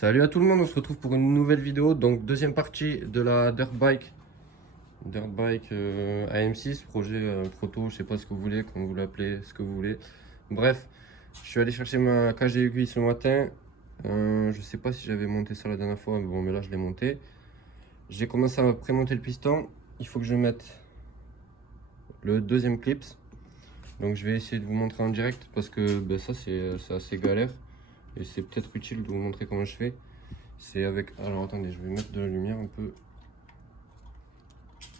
Salut à tout le monde, on se retrouve pour une nouvelle vidéo, donc deuxième partie de la Dirt Bike AM6, projet proto, je sais pas ce que vous voulez, comment vous l'appelez, ce que vous voulez. Bref, je suis allé chercher ma cage et aiguille ce matin. Je sais pas si j'avais monté ça la dernière fois, mais bon, mais là je l'ai monté. J'ai commencé à prémonter le piston, il faut que je mette le deuxième clips. Donc je vais essayer de vous montrer en direct parce que ben, ça c'est assez galère et c'est peut-être utile de vous montrer comment je fais. C'est avec... Alors attendez, je vais mettre de la lumière un peu.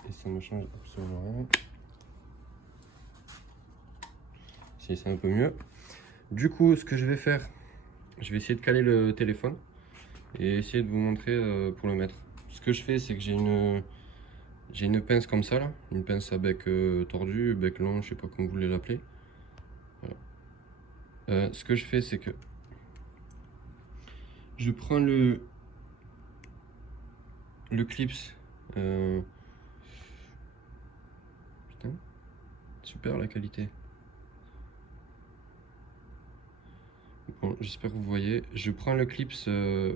Et ça ne change absolument rien. Si, c'est un peu mieux. Du coup, ce que je vais faire, je vais essayer de caler le téléphone et essayer de vous montrer pour le mettre. Ce que je fais, c'est que j'ai une pince comme ça là, une pince à bec tordu, bec long, je sais pas comment vous voulez l'appeler. Voilà. Ce que je fais, c'est que je prends le clips. Putain, super la qualité. Bon, j'espère que vous voyez. Je prends le clips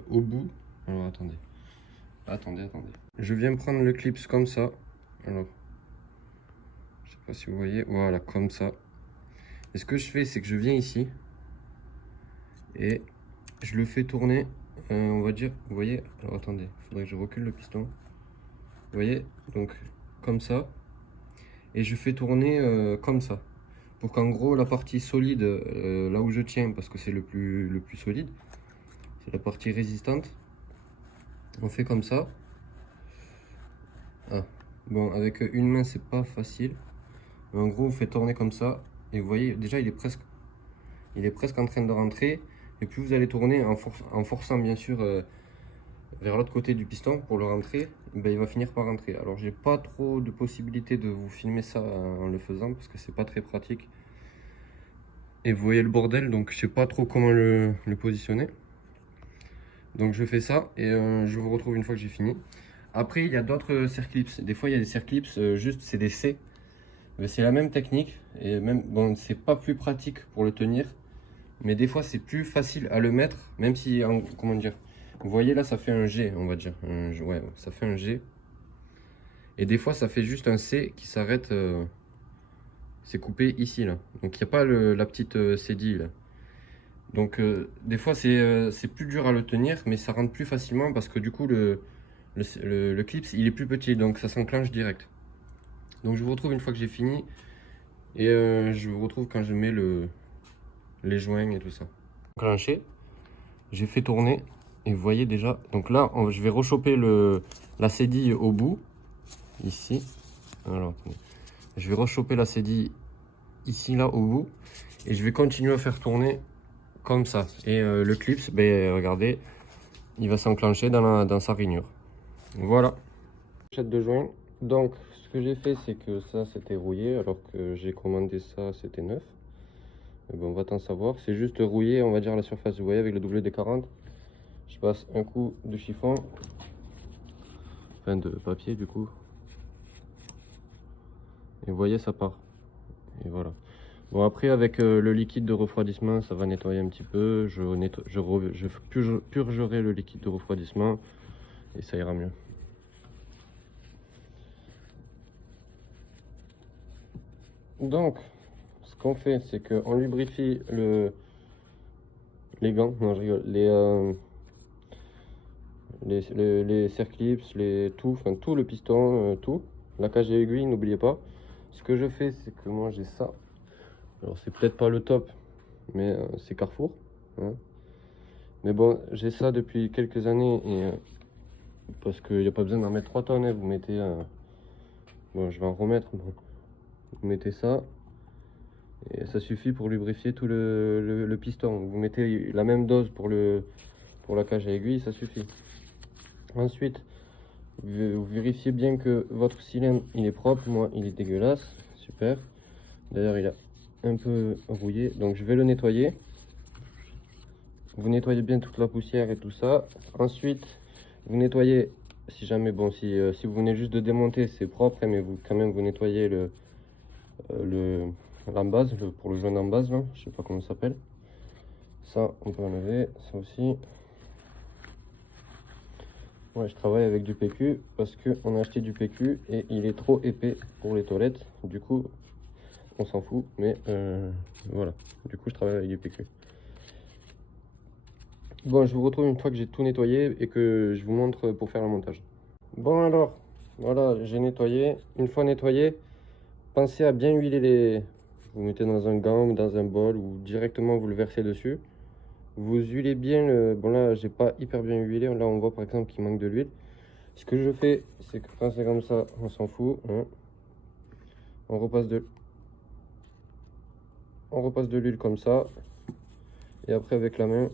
au bout. Alors attendez. Attendez. Je viens prendre le clips comme ça. Alors, je sais pas si vous voyez. Voilà, comme ça. Et ce que je fais, c'est que je viens ici. Et je le fais tourner. On va dire, vous voyez. Alors attendez, il faudrait que je recule le piston. Vous voyez, donc comme ça. Et je fais tourner comme ça. Pour qu'en gros, la partie solide, là où je tiens, parce que c'est le plus solide, c'est la partie résistante. On fait comme ça. Ah. Bon, avec une main, c'est pas facile. Mais en gros, on fait tourner comme ça. Et vous voyez, déjà, il est presque en train de rentrer. Et plus vous allez tourner en forçant, bien sûr, vers l'autre côté du piston pour le rentrer, ben, il va finir par rentrer. Alors, j'ai pas trop de possibilité de vous filmer ça en le faisant parce que c'est pas très pratique. Et vous voyez le bordel, donc je sais pas trop comment le positionner. Donc, je fais ça et je vous retrouve une fois que j'ai fini. Après, il y a d'autres circlips. Des fois, il y a des circlips, juste c'est des C. C'est la même technique et même bon, c'est pas plus pratique pour le tenir, mais des fois c'est plus facile à le mettre, même si comment dire. Vous voyez là, ça fait un G, on va dire. Ouais, ça fait un G. Et des fois, ça fait juste un C qui s'arrête. C'est coupé ici là. Donc il n'y a pas la petite cédille là. Donc des fois c'est plus dur à le tenir, mais ça rentre plus facilement parce que du coup le clip il est plus petit, donc ça s'enclenche direct. Donc je vous retrouve une fois que j'ai fini. Et je vous retrouve quand je mets les joints et tout ça. Enclenché, j'ai fait tourner et vous voyez déjà. Donc là, je vais rechoper la cédille au bout, ici. Alors, attendez. Je vais rechoper la cédille ici, là, au bout. Et je vais continuer à faire tourner comme ça. Et le clips, ben, regardez, il va s'enclencher dans sa rainure. Voilà. Pochette de joints. Donc, ce que j'ai fait, c'est que ça, c'était rouillé, alors que j'ai commandé ça, c'était neuf. Bon, on va t'en savoir. C'est juste rouillé, on va dire, la surface. Vous voyez, avec le WD-40, je passe un coup de chiffon, enfin de papier du coup. Et vous voyez, ça part. Et voilà. Bon, après, avec le liquide de refroidissement, ça va nettoyer un petit peu. Je purgerai le liquide de refroidissement et ça ira mieux. Donc, ce qu'on fait, c'est qu'on lubrifie les gants, non, je rigole, les circlips, enfin tout le piston, tout. La cage à aiguille, n'oubliez pas. Ce que je fais, c'est que moi j'ai ça. Alors c'est peut-être pas le top, mais c'est Carrefour. Hein. Mais bon, j'ai ça depuis quelques années et parce qu'il n'y a pas besoin d'en mettre 3 tonnes. Hein. Vous mettez, bon, je vais en remettre. Bon. Vous mettez ça et ça suffit pour lubrifier tout le piston. Vous mettez la même dose pour la cage à aiguille, ça suffit. Ensuite, vous vérifiez bien que votre cylindre il est propre. Moi il est dégueulasse, super. D'ailleurs il a un peu rouillé, donc je vais le nettoyer. Vous nettoyez bien toute la poussière et tout ça. Ensuite vous nettoyez, si jamais, bon, si vous venez juste de démonter c'est propre, hein, mais quand même vous nettoyez l'embase, pour le joint d'embase là, je sais pas comment ça s'appelle. Ça on peut enlever, ça aussi. Ouais, je travaille avec du PQ parce qu'on a acheté du PQ et il est trop épais pour les toilettes. Du coup, on s'en fout, mais voilà. Du coup, je travaille avec du PQ. Bon, je vous retrouve une fois que j'ai tout nettoyé et que je vous montre pour faire le montage. Bon alors, voilà, j'ai nettoyé. Une fois nettoyé, pensez à bien huiler les... Vous mettez dans un gant ou dans un bol ou directement vous le versez dessus. Vous huilez bien le... Bon là, j'ai pas hyper bien huilé. Là, on voit par exemple qu'il manque de l'huile. Ce que je fais, c'est que quand c'est comme ça, on s'en fout. Hein. On repasse de l'huile comme ça. Et après, avec la main,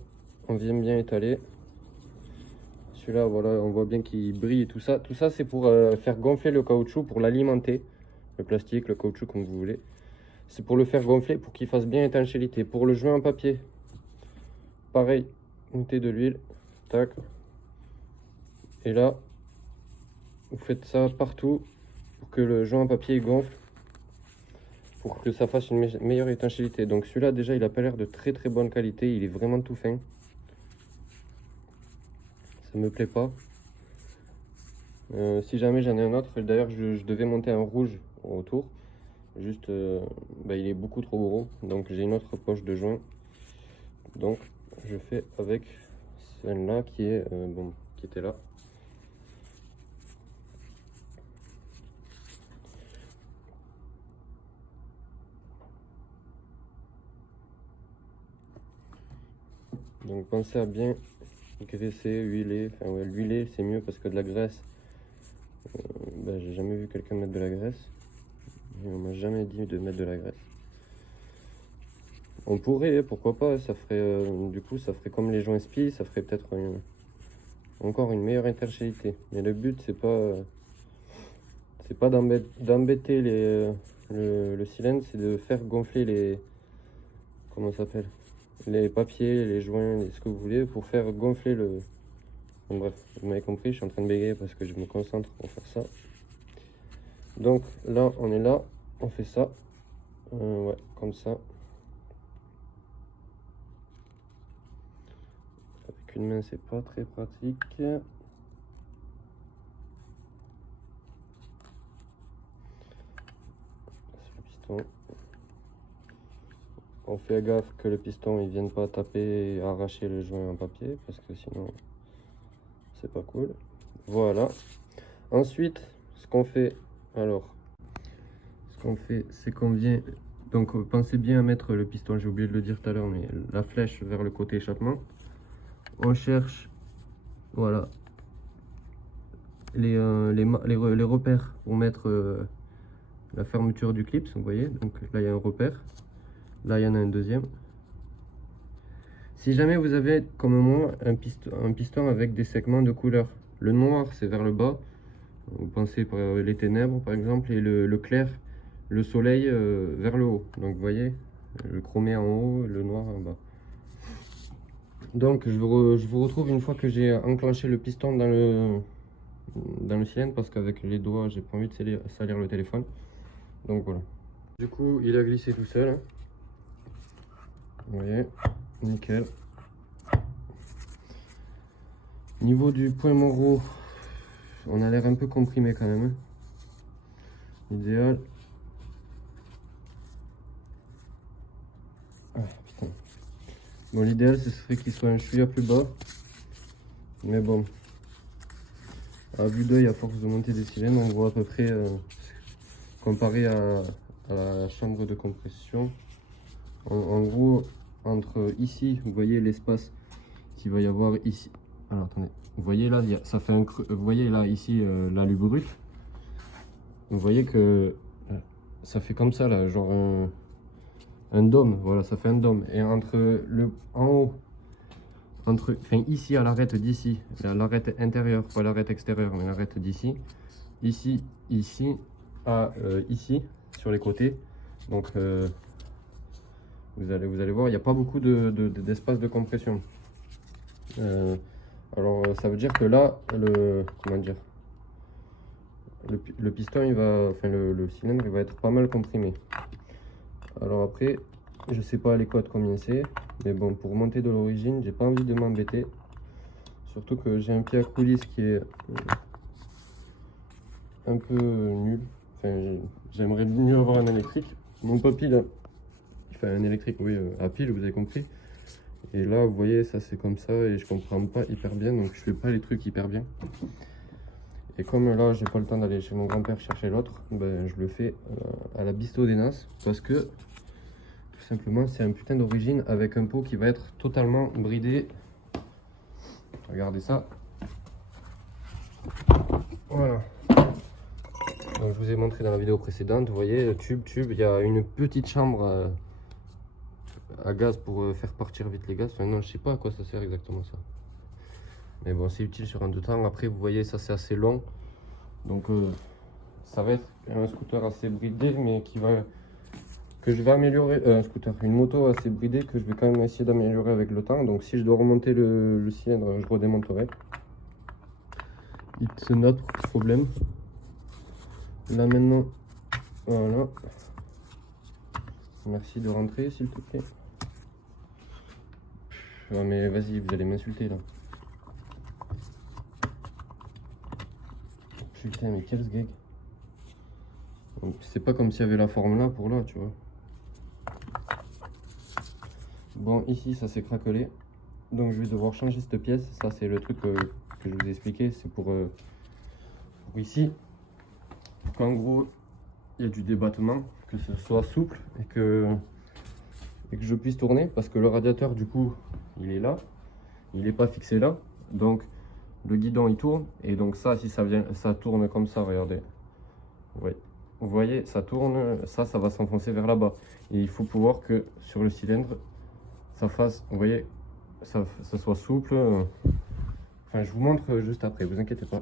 on vient bien étaler. Celui-là, voilà, on voit bien qu'il brille et tout ça. Tout ça, c'est pour faire gonfler le caoutchouc, pour l'alimenter. Le plastique, le caoutchouc, comme vous voulez. C'est pour le faire gonfler, pour qu'il fasse bien étanchéité. Pour le joint en papier, pareil, mettez de l'huile, tac. Et là, vous faites ça partout pour que le joint en papier gonfle, pour que ça fasse une meilleure étanchéité. Donc celui-là, déjà, il a pas l'air de très très bonne qualité. Il est vraiment tout fin. Ça me plaît pas. Si jamais j'en ai un autre, d'ailleurs, je devais monter un rouge autour. Juste, il est beaucoup trop gros. Donc j'ai une autre poche de joint. Donc je fais avec celle-là qui est qui était là. Donc pensez à bien graisser, huiler. Enfin ouais, l'huiler c'est mieux parce que de la graisse, j'ai jamais vu quelqu'un mettre de la graisse. Et on m'a jamais dit de mettre de la graisse. On pourrait, pourquoi pas, ça ferait du coup ça ferait comme les joints spi, ça ferait peut-être encore une meilleure étanchéité. Mais le but c'est pas d'embêter le cylindre, c'est de faire gonfler les, comment ça s'appelle, les papiers, les joints, ce que vous voulez, pour faire gonfler le... Bon, bref, vous m'avez compris, je suis en train de bégayer parce que je me concentre pour faire ça. Donc là, on est là, on fait ça, ouais, comme ça. Avec une main, c'est pas très pratique. C'est le piston. On fait gaffe que le piston il vienne pas taper et arracher le joint en papier parce que sinon c'est pas cool. Voilà. Ensuite, ce qu'on fait, c'est qu'on vient. Donc pensez bien à mettre le piston, j'ai oublié de le dire tout à l'heure, mais la flèche vers le côté échappement. On cherche, voilà, les repères pour mettre la fermeture du clip, vous voyez. Donc là il y a un repère. Là, il y en a un deuxième. Si jamais vous avez, comme moi, un piston avec des segments de couleur, le noir, c'est vers le bas. Vous pensez par les ténèbres, par exemple, et le clair, le soleil, vers le haut. Donc, vous voyez, le chromé en haut, le noir en bas. Donc, je vous retrouve une fois que j'ai enclenché le piston dans le cylindre, parce qu'avec les doigts, j'ai pas envie de salir le téléphone. Donc, voilà. Du coup, il a glissé tout seul. Hein. Vous voyez, nickel. Niveau du point Morot, on a l'air un peu comprimé quand même. Idéal. Ah, putain. Bon, l'idéal ce serait qu'il soit un chouïa plus bas. Mais bon, à vue d'œil, à force de monter des cylindres, on voit à peu près, comparé à la chambre de compression. En gros, entre ici, vous voyez l'espace qu'il va y avoir ici. Alors attendez, vous voyez là, ça fait un creux. Vous voyez là, ici, l'alu brut. Vous voyez que ça fait comme ça là, genre un dôme. Voilà, ça fait un dôme. Et en haut, enfin ici à l'arête d'ici, l'arête intérieure, pas l'arête extérieure, mais l'arête d'ici, ici, ici, ici, sur les côtés. Donc vous allez voir, il n'y a pas beaucoup d'espace de compression. Alors ça veut dire que là, comment dire, le piston, le cylindre, il va être pas mal comprimé. Alors après, je sais pas les codes combien c'est, mais bon, pour monter de l'origine, j'ai pas envie de m'embêter Surtout que j'ai un pied à coulisse qui est un peu nul. Enfin, j'aimerais mieux avoir un électrique. Mon papy là, enfin un électrique, oui, à pile, vous avez compris. Et là, vous voyez, ça c'est comme ça et je comprends pas hyper bien, donc je fais pas les trucs hyper bien. Et comme là, j'ai pas le temps d'aller chez mon grand-père chercher l'autre, ben, je le fais à la Bisto des Nas parce que tout simplement, c'est un putain d'origine avec un pot qui va être totalement bridé. Regardez ça. Voilà. Donc, je vous ai montré dans la vidéo précédente, vous voyez, tube, il y a une petite chambre à gaz pour faire partir vite les gaz. Enfin, non, je sais pas à quoi ça sert exactement ça. Mais bon, c'est utile sur un deux temps. Après, vous voyez, ça c'est assez long. Donc, ça va être un scooter assez bridé, mais que je vais améliorer. Un scooter, une moto assez bridée que je vais quand même essayer d'améliorer avec le temps. Donc, si je dois remonter le cylindre, je redémonterai. It's notre problème. Là maintenant, voilà. Merci de rentrer, s'il te plaît. Ah, mais vas-y, vous allez m'insulter là. Putain, mais quel gag. C'est pas comme s'il y avait la forme là pour là, tu vois. Bon, ici, ça s'est craquelé. Donc, je vais devoir changer cette pièce. Ça, c'est le truc que je vous ai expliqué. C'est pour ici. Qu'en gros, il y a du débattement, que ce soit souple et que je puisse tourner. Parce que le radiateur, du coup, il est là. Il n'est pas fixé là. Donc, le guidon, il tourne. Et donc, ça, si ça vient, ça tourne comme ça, regardez. Ouais. Vous voyez, ça tourne, ça va s'enfoncer vers là-bas. Et il faut pouvoir que sur le cylindre, ça fasse, vous voyez, ça soit souple. Enfin, je vous montre juste après, vous inquiétez pas.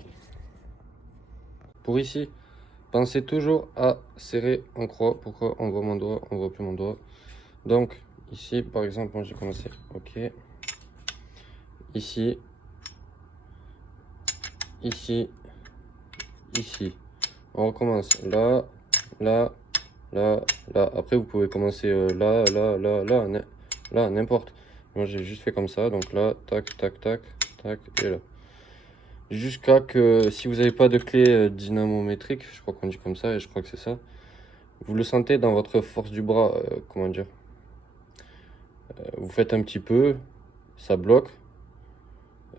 Pour ici, pensez toujours à serrer en croix. Pourquoi on voit mon doigt, on voit plus mon doigt. Donc, ici, par exemple, moi j'ai commencé, ok. Ici, ici, ici. On recommence là, là, là, là. Après, vous pouvez commencer là, là, là, là, là, n'importe. Moi, j'ai juste fait comme ça. Donc là, tac, tac, tac, tac, et là. Jusqu'à que, si vous n'avez pas de clé dynamométrique, je crois qu'on dit comme ça, et je crois que c'est ça, vous le sentez dans votre force du bras, comment dire. Vous faites un petit peu, ça bloque.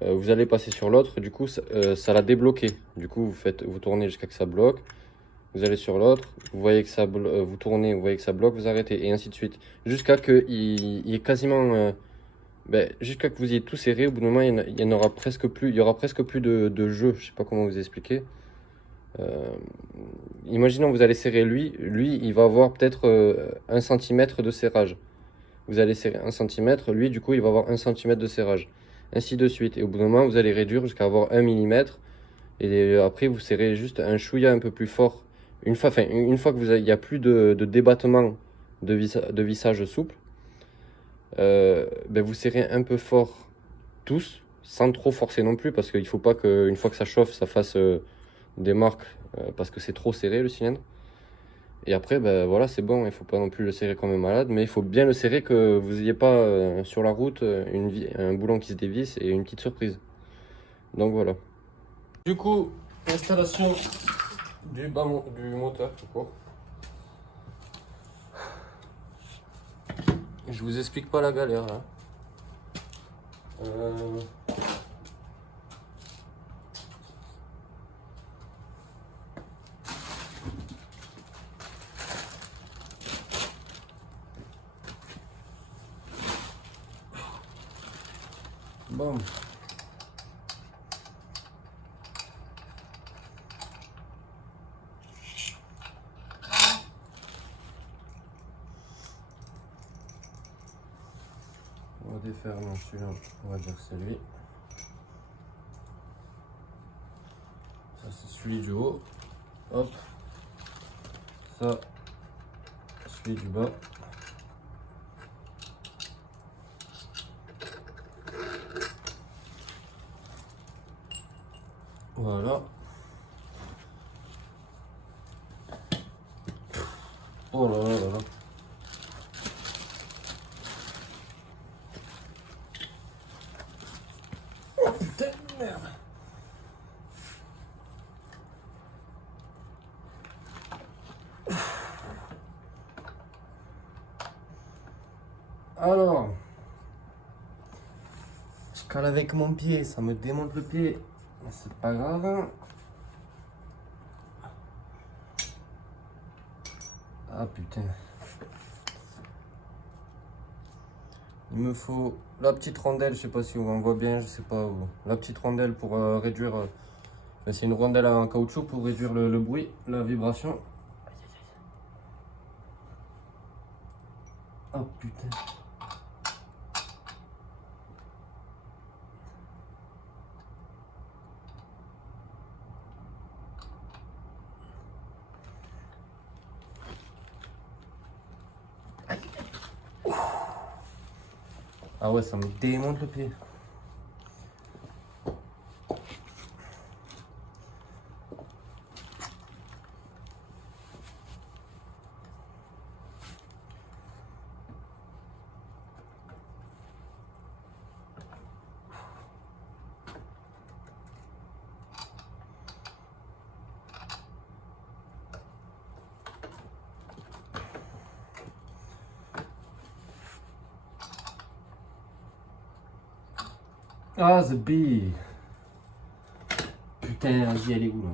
Vous allez passer sur l'autre, du coup, ça l'a débloqué. Du coup, vous tournez jusqu'à que ça bloque. Vous allez sur l'autre, vous voyez que ça vous tournez, vous voyez que ça bloque, vous arrêtez, et ainsi de suite. Jusqu'à que il est quasiment... jusqu'à que vous ayez tout serré, au bout d'un moment, il y en aura presque plus, il y aura presque plus de jeu. Je sais pas comment vous expliquer. Imaginons vous allez serrer lui, il va avoir peut-être 1 cm de serrage. Vous allez serrer 1 cm, lui, du coup, il va avoir 1 cm de serrage. Ainsi de suite. Et au bout d'un moment, vous allez réduire jusqu'à avoir 1 mm. Et après, vous serrez juste un chouïa un peu plus fort. Une fois que il n'y a plus de débattement de vissage souple, vous serrez un peu fort tous, sans trop forcer non plus, parce qu'il ne faut pas qu'une fois que ça chauffe, ça fasse des marques, parce que c'est trop serré le cylindre. Et après, voilà, c'est bon, il ne faut pas non plus le serrer comme un malade, mais il faut bien le serrer que vous n'ayez pas sur la route un boulon qui se dévisse et une petite surprise. Donc voilà. Du coup, installation du moteur tout court. Je vous explique pas la galère là. Bon. On va défaire celui-là, on va dire que c'est lui. Ça c'est celui du haut. Hop. Ça, celui du bas. Voilà. Oh là là là là. Oh putain. Merde. Alors, je cale avec mon pied, ça me démonte le pied, c'est pas grave. Ah putain. Il me faut la petite rondelle, je sais pas si on voit bien, je sais pas où. La petite rondelle pour réduire. C'est une rondelle en caoutchouc pour réduire le bruit, la vibration. Oh putain. Ah ouais, ça me démonte le pied. Ah, the bee. Putain, vas-y, elle est où là?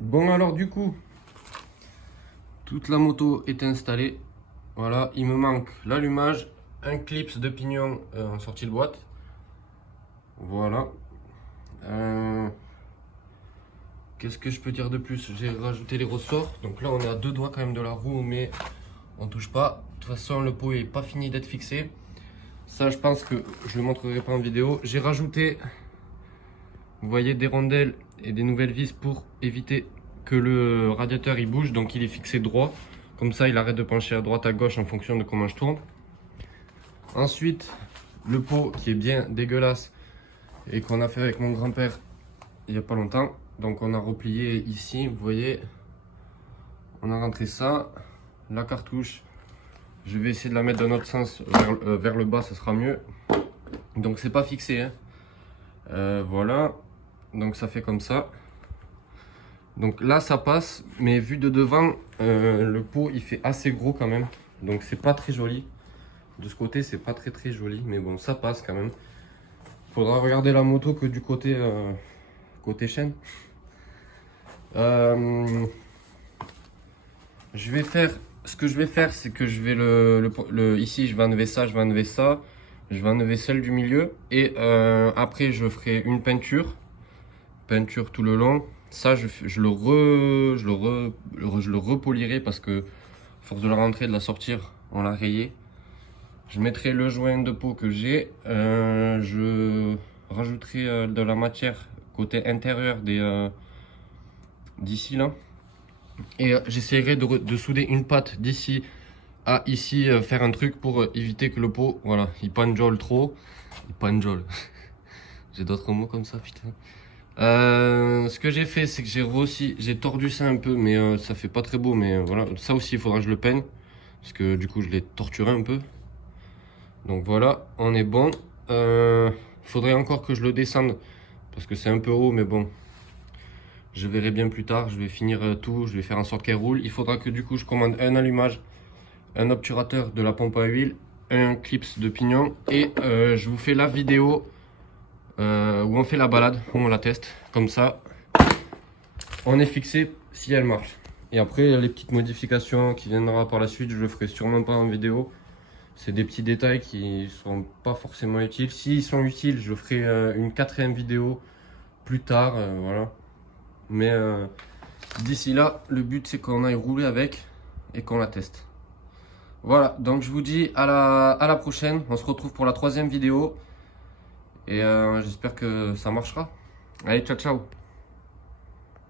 Bon alors du coup, toute la moto est installée. Voilà, il me manque l'allumage, un clips de pignon en sortie de boîte. Voilà. Qu'est-ce que je peux dire de plus? J'ai rajouté les ressorts. Donc là on est à 2 doigts quand même de la roue, mais on touche pas. De toute façon le pot est pas fini d'être fixé. Ça je pense que je le montrerai pas en vidéo. J'ai rajouté, vous voyez, des rondelles et des nouvelles vis pour éviter que le radiateur il bouge, donc il est fixé droit, comme ça il arrête de pencher à droite à gauche en fonction de comment je tourne. Ensuite le pot qui est bien dégueulasse et qu'on a fait avec mon grand-père il n'y a pas longtemps, donc on a replié ici, vous voyez, on a rentré ça, la cartouche je vais essayer de la mettre dans notre sens vers le bas, ça sera mieux, donc c'est pas fixé hein. Voilà, donc ça fait comme ça. Donc là ça passe, mais vu de devant, le pot il fait assez gros quand même. Donc c'est pas très joli. De ce côté c'est pas très joli, mais bon ça passe quand même. Faudra regarder la moto que du côté, côté chaîne. Ce que je vais faire, c'est que je vais ici je vais enlever ça, je vais enlever ça. Je vais enlever celle du milieu. Et après je ferai une peinture tout le long. Ça, je le repolirai parce que, à force de la rentrer et de la sortir, on l'a rayé. Je mettrai le joint de peau que j'ai. rajouterai de la matière côté intérieur d'ici là. Et j'essaierai de souder une patte d'ici à ici, faire un truc pour éviter que le pot, voilà, il panjole trop. Il panjole. J'ai d'autres mots comme ça, putain. Ce que j'ai fait, c'est que j'ai tordu ça un peu, mais ça fait pas très beau. Mais voilà, ça aussi, il faudra que je le peigne. Parce que du coup, je l'ai torturé un peu. Donc voilà, on est bon. Faudrait encore que je le descende. Parce que c'est un peu haut, mais bon. Je verrai bien plus tard. Je vais finir tout. Je vais faire en sorte qu'elle roule. Il faudra que du coup, je commande un allumage, un obturateur, de la pompe à huile, un clips de pignon. Et je vous fais la vidéo où on fait la balade, où on la teste. Comme ça, on est fixé si elle marche. Et après, les petites modifications qui viendra par la suite, je le ferai sûrement pas en vidéo. C'est des petits détails qui sont pas forcément utiles. S'ils sont utiles, je ferai une 4e vidéo plus tard, voilà. Mais d'ici là, le but c'est qu'on aille rouler avec et qu'on la teste. Voilà, donc je vous dis à la prochaine. On se retrouve pour la 3e vidéo. Et j'espère que ça marchera. Allez, ciao ciao.